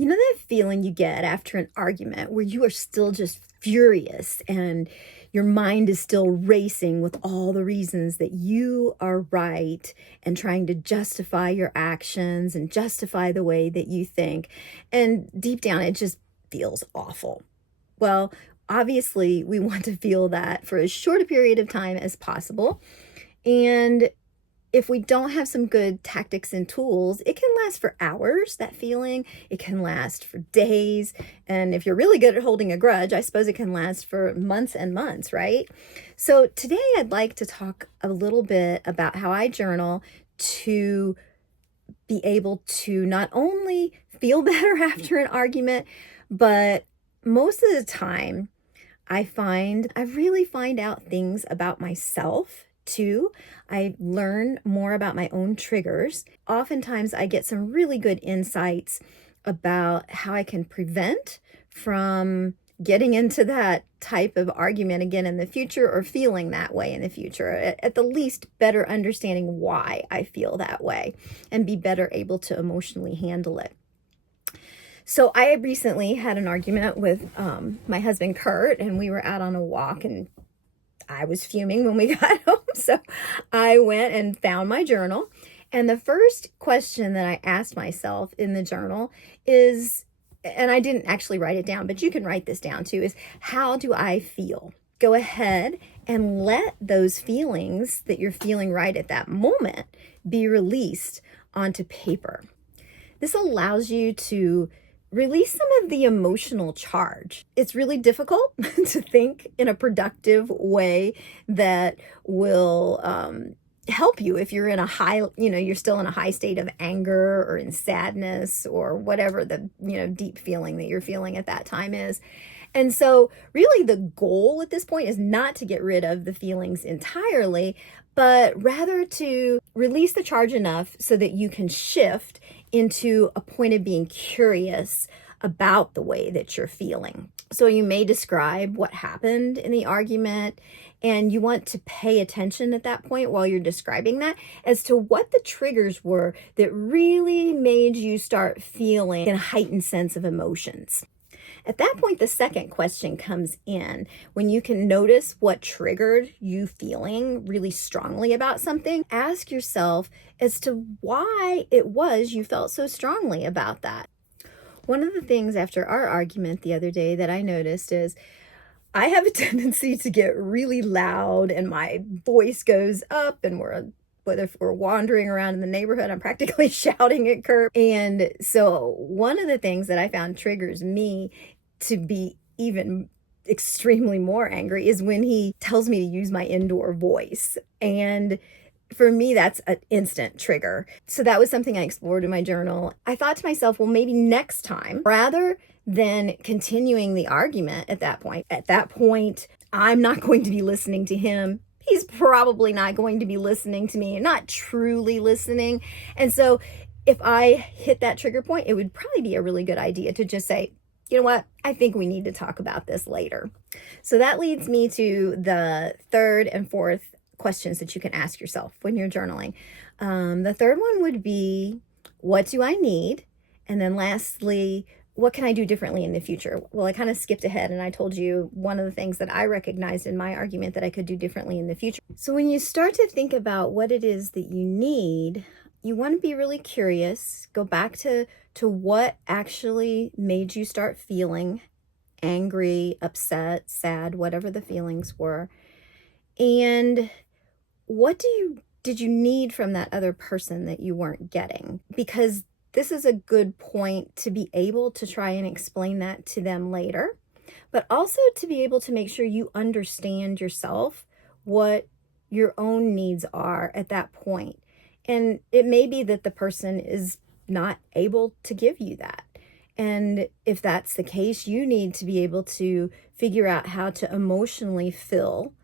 You know that feeling you get after an argument where you are still just furious and your mind is still racing with all the reasons that you are right and trying to justify your actions and justify the way that you think. And deep down, it just feels awful. Well, obviously, we want to feel that for as short a period of time as possible. And if we don't have some good tactics and tools, it can last for hours, that feeling. It can last for days. And if you're really good at holding a grudge, I suppose it can last for months and months, right? So today I'd like to talk a little bit about how I journal to be able to not only feel better after an argument, but most of the time I really find out things about myself too. I learn more about my own triggers. Oftentimes I get some really good insights about how I can prevent from getting into that type of argument again in the future, or feeling that way in the future. At the least, better understanding why I feel that way and be better able to emotionally handle it. So I recently had an argument with my husband, Kurt, and we were out on a walk, and I was fuming when we got home. So I went and found my journal. And the first question that I asked myself in the journal is, and I didn't actually write it down, but you can write this down too, is how do I feel? Go ahead and let those feelings that you're feeling right at that moment be released onto paper. This allows you to release some of the emotional charge. It's really difficult to think in a productive way that will help you if you're in a high, you're still in a high state of anger or in sadness or whatever the, deep feeling that you're feeling at that time is. And so really the goal at this point is not to get rid of the feelings entirely, but rather to release the charge enough so that you can shift into a point of being curious about the way that you're feeling. So you may describe what happened in the argument, and you want to pay attention at that point while you're describing that as to what the triggers were that really made you start feeling a heightened sense of emotions. At that point, the second question comes in when you can notice what triggered you feeling really strongly about something. Ask yourself as to why it was you felt so strongly about that. One of the things after our argument the other day that I noticed is I have a tendency to get really loud and my voice goes up, and whether if we're wandering around in the neighborhood, I'm practically shouting at Kurt. And so one of the things that I found triggers me to be even extremely more angry is when he tells me to use my indoor voice. And for me, that's an instant trigger. So that was something I explored in my journal. I thought to myself, well, maybe next time, rather than continuing the argument at that point, I'm not going to be listening to him. He's probably not going to be listening to me, and not truly listening. And so if I hit that trigger point, it would probably be a really good idea to just say, you know what, I think we need to talk about this later. So that leads me to the third and fourth questions that you can ask yourself when you're journaling. The third one would be, what do I need? And then lastly, what can I do differently in the future? Well, I kind of skipped ahead and I told you one of the things that I recognized in my argument that I could do differently in the future. So when you start to think about what it is that you need, you want to be really curious. Go back to what actually made you start feeling angry, upset, sad, whatever the feelings were. And what did you need from that other person that you weren't getting? Because this is a good point to be able to try and explain that to them later, but also to be able to make sure you understand yourself, what your own needs are at that point. And it may be that the person is not able to give you that. And if that's the case, you need to be able to figure out how to emotionally fill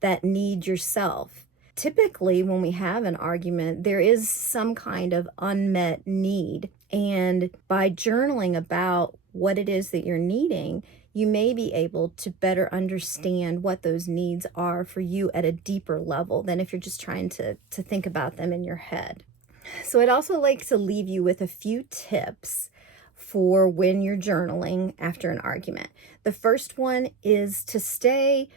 that need yourself. Typically, when we have an argument, there is some kind of unmet need. And by journaling about what it is that you're needing, you may be able to better understand what those needs are for you at a deeper level than if you're just trying to think about them in your head. So I'd also like to leave you with a few tips for when you're journaling after an argument. The first one is to stay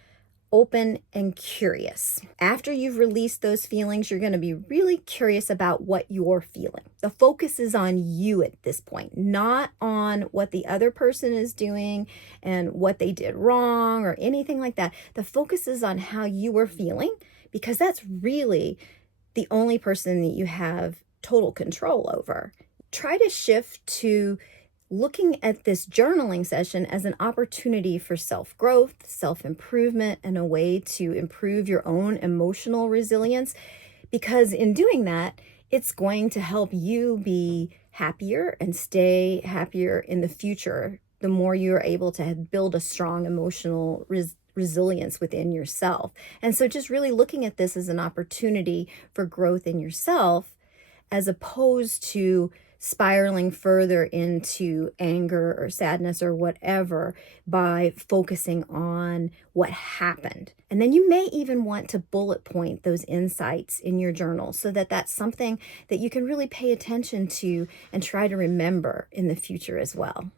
open and curious. After you've released those feelings, you're going to be really curious about what you're feeling. The focus is on you at this point, not on what the other person is doing and what they did wrong or anything like that. The focus is on how you were feeling, because that's really the only person that you have total control over. Try to shift to looking at this journaling session as an opportunity for self-growth, self-improvement, and a way to improve your own emotional resilience. Because in doing that, it's going to help you be happier and stay happier in the future, the more you're able to build a strong emotional resilience within yourself. And so just really looking at this as an opportunity for growth in yourself, as opposed to spiraling further into anger or sadness or whatever by focusing on what happened. And then you may even want to bullet point those insights in your journal so that that's something that you can really pay attention to and try to remember in the future as well.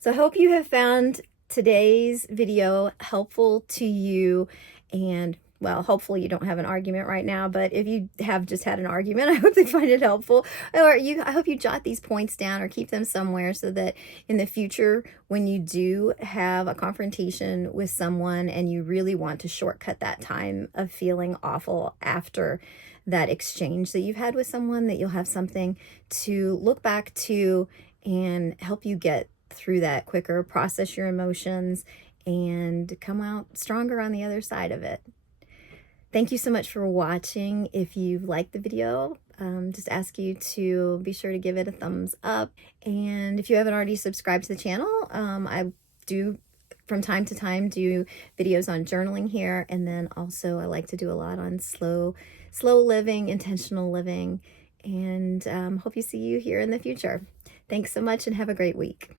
So I hope you have found today's video helpful to you, and well, hopefully you don't have an argument right now, but if you have just had an argument, I hope they find it helpful. Or I hope you jot these points down or keep them somewhere so that in the future, when you do have a confrontation with someone and you really want to shortcut that time of feeling awful after that exchange that you've had with someone, that you'll have something to look back to and help you get through that quicker, process your emotions, and come out stronger on the other side of it. Thank you so much for watching. If you liked the video, just ask you to be sure to give it a thumbs up. And if you haven't already subscribed to the channel, I do from time to time do videos on journaling here. And then also I like to do a lot on slow living, intentional living. And hope you see you here in the future. Thanks so much and have a great week.